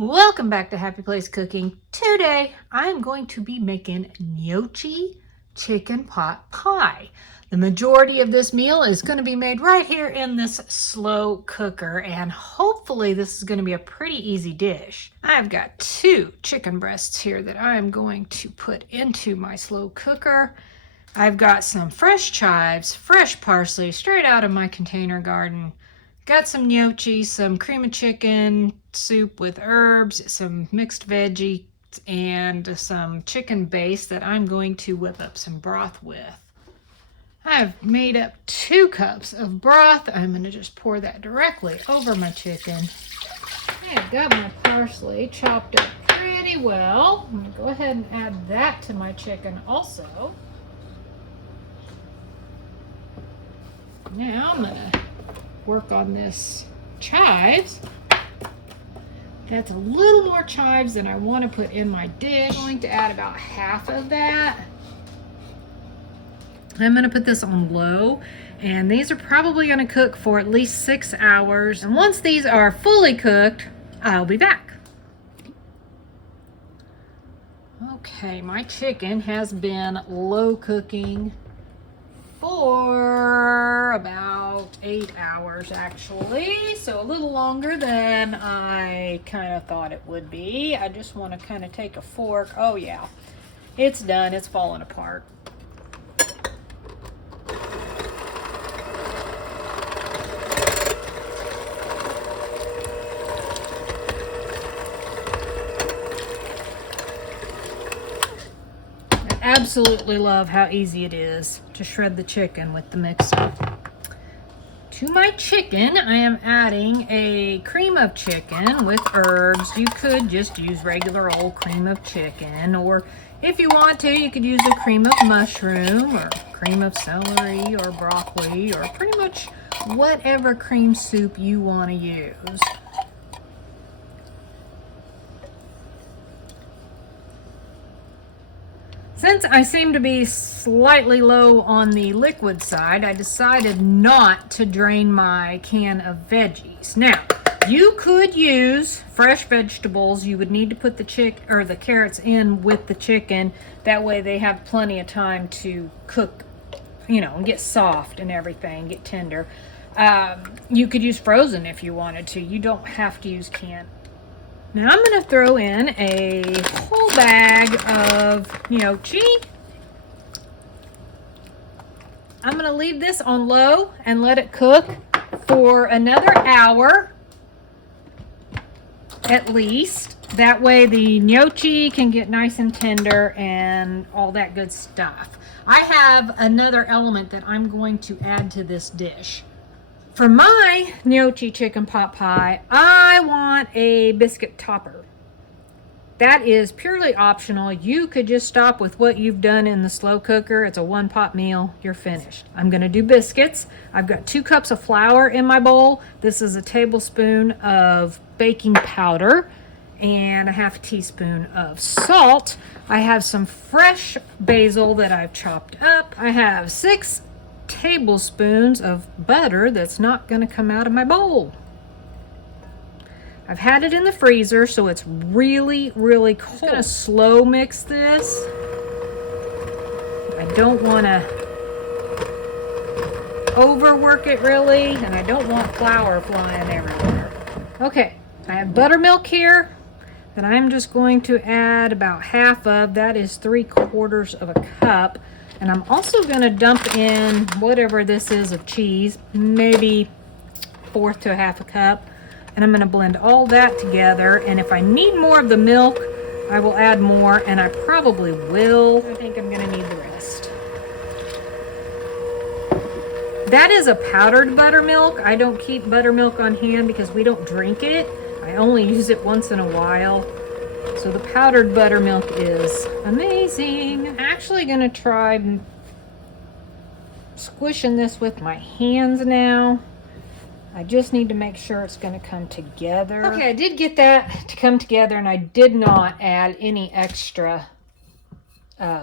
Welcome back to Happy Place Cooking. Today I'm going to be making gnocchi chicken pot pie. The majority of this meal is going to be made right here in this slow cooker, and hopefully this is going to be a pretty easy dish. I've got 2 chicken breasts here that I'm going to put into my slow cooker. I've got some fresh chives, fresh parsley straight out of my container garden. Got some gnocchi, some cream of chicken soup with herbs, some mixed veggies, and some chicken base that I'm going to whip up some broth with. I've made up 2 cups of broth. I'm going to just pour that directly over my chicken. I've got my parsley chopped up pretty well. I'm going to go ahead and add that to my chicken also. Now I'm going to work on this chives. That's a little more chives than I want to put in my dish. I'm going to add about half of that. I'm going to put this on low, and these are probably going to cook for at least 6 hours. And once these are fully cooked, I'll be back. Okay, my chicken has been low cooking for about 8 hours actually, so a little longer than I kind of thought it would be. I just want to kind of take a fork. Oh yeah, it's done. It's falling apart. Absolutely love how easy it is to shred the chicken with the mixer. To my chicken, I am adding a cream of chicken with herbs. You could just use regular old cream of chicken, or if you want to, you could use a cream of mushroom or cream of celery or broccoli, or pretty much whatever cream soup you want to use. Since I seem to be slightly low on the liquid side, I decided not to drain my can of veggies. Now, you could use fresh vegetables. You would need to put the carrots in with the chicken. That way they have plenty of time to cook, and get soft and everything, get tender. You could use frozen if you wanted to. You don't have to use canned. Now I'm going to throw in a whole bag of gnocchi. I'm going to leave this on low and let it cook for another hour at least. That way the gnocchi can get nice and tender and all that good stuff. I have another element that I'm going to add to this dish. For my gnocchi chicken pot pie, I want a biscuit topper. That is purely optional. You could just stop with what you've done in the slow cooker. It's a 1-pot meal. You're finished. I'm going to do biscuits. I've got 2 cups of flour in my bowl. This is a tablespoon of baking powder and a ½ teaspoon of salt. I have some fresh basil that I've chopped up. I have 6 tablespoons of butter that's not going to come out of my bowl. I've had it in the freezer, so it's really, really cold. I'm going to slow mix this. I don't want to overwork it really, and I don't want flour flying everywhere. Okay, I have buttermilk here that I'm just going to add about half of. That is 3/4 of a cup. And I'm also going to dump in whatever this is of cheese, maybe 1/4 to ½ a cup. And I'm going to blend all that together. And if I need more of the milk, I will add more, and I probably will. I think I'm going to need the rest. That is a powdered buttermilk. I don't keep buttermilk on hand because we don't drink it. I only use it once in a while. So the powdered buttermilk is amazing. I'm actually going to try squishing this with my hands now. I just need to make sure it's going to come together. Okay, I did get that to come together, and I did not add any extra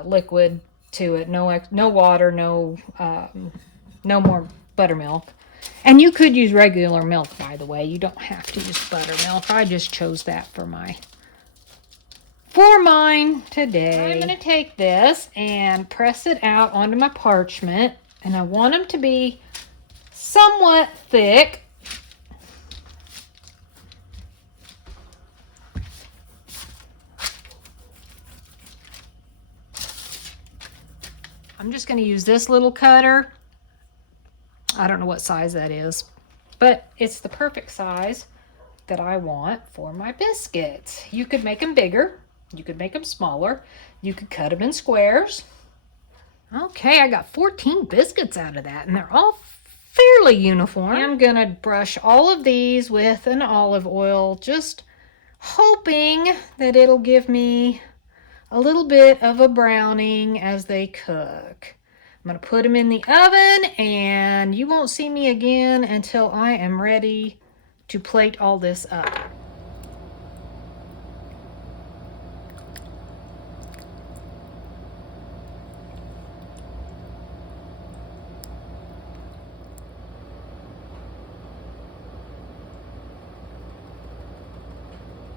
liquid to it. No water, no more buttermilk. And you could use regular milk, by the way. You don't have to use buttermilk. I just chose that for mine today. I'm going to take this and press it out onto my parchment. And I want them to be somewhat thick. I'm just going to use this little cutter. I don't know what size that is, but it's the perfect size that I want for my biscuits. You could make them bigger. You could make them smaller. You could cut them in squares. Okay, I got 14 biscuits out of that, and they're all fairly uniform. I'm going to brush all of these with an olive oil, just hoping that it'll give me a little bit of a browning as they cook. I'm going to put them in the oven, and you won't see me again until I am ready to plate all this up.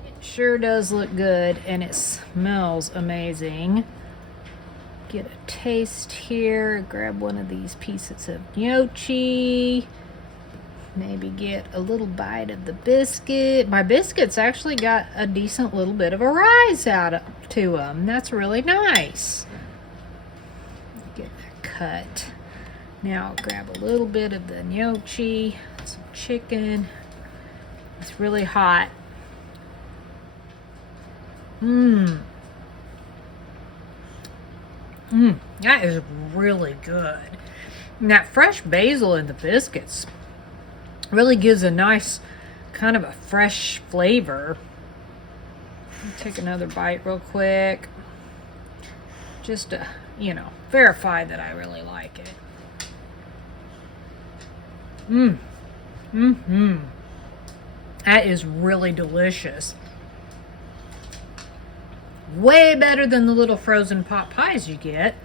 It sure does look good, and it smells amazing. Get a taste here. Grab one of these pieces of gnocchi. Maybe get a little bite of the biscuit. My biscuits actually got a decent little bit of a rise to them. That's really nice. Get that cut. Now I'll grab a little bit of the gnocchi, some chicken. It's really hot. That is really good. And that fresh basil in the biscuits really gives a nice kind of a fresh flavor. Take another bite real quick. Just to, verify that I really like it. That is really delicious. Way better than the little frozen pot pies you get.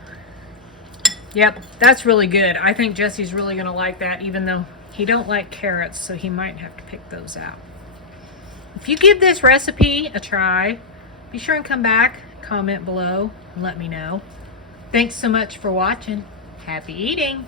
Yep, that's really good. I think Jesse's really going to like that, even though he don't like carrots, so he might have to pick those out. If you give this recipe a try, be sure and come back, comment below, and let me know. Thanks so much for watching. Happy eating!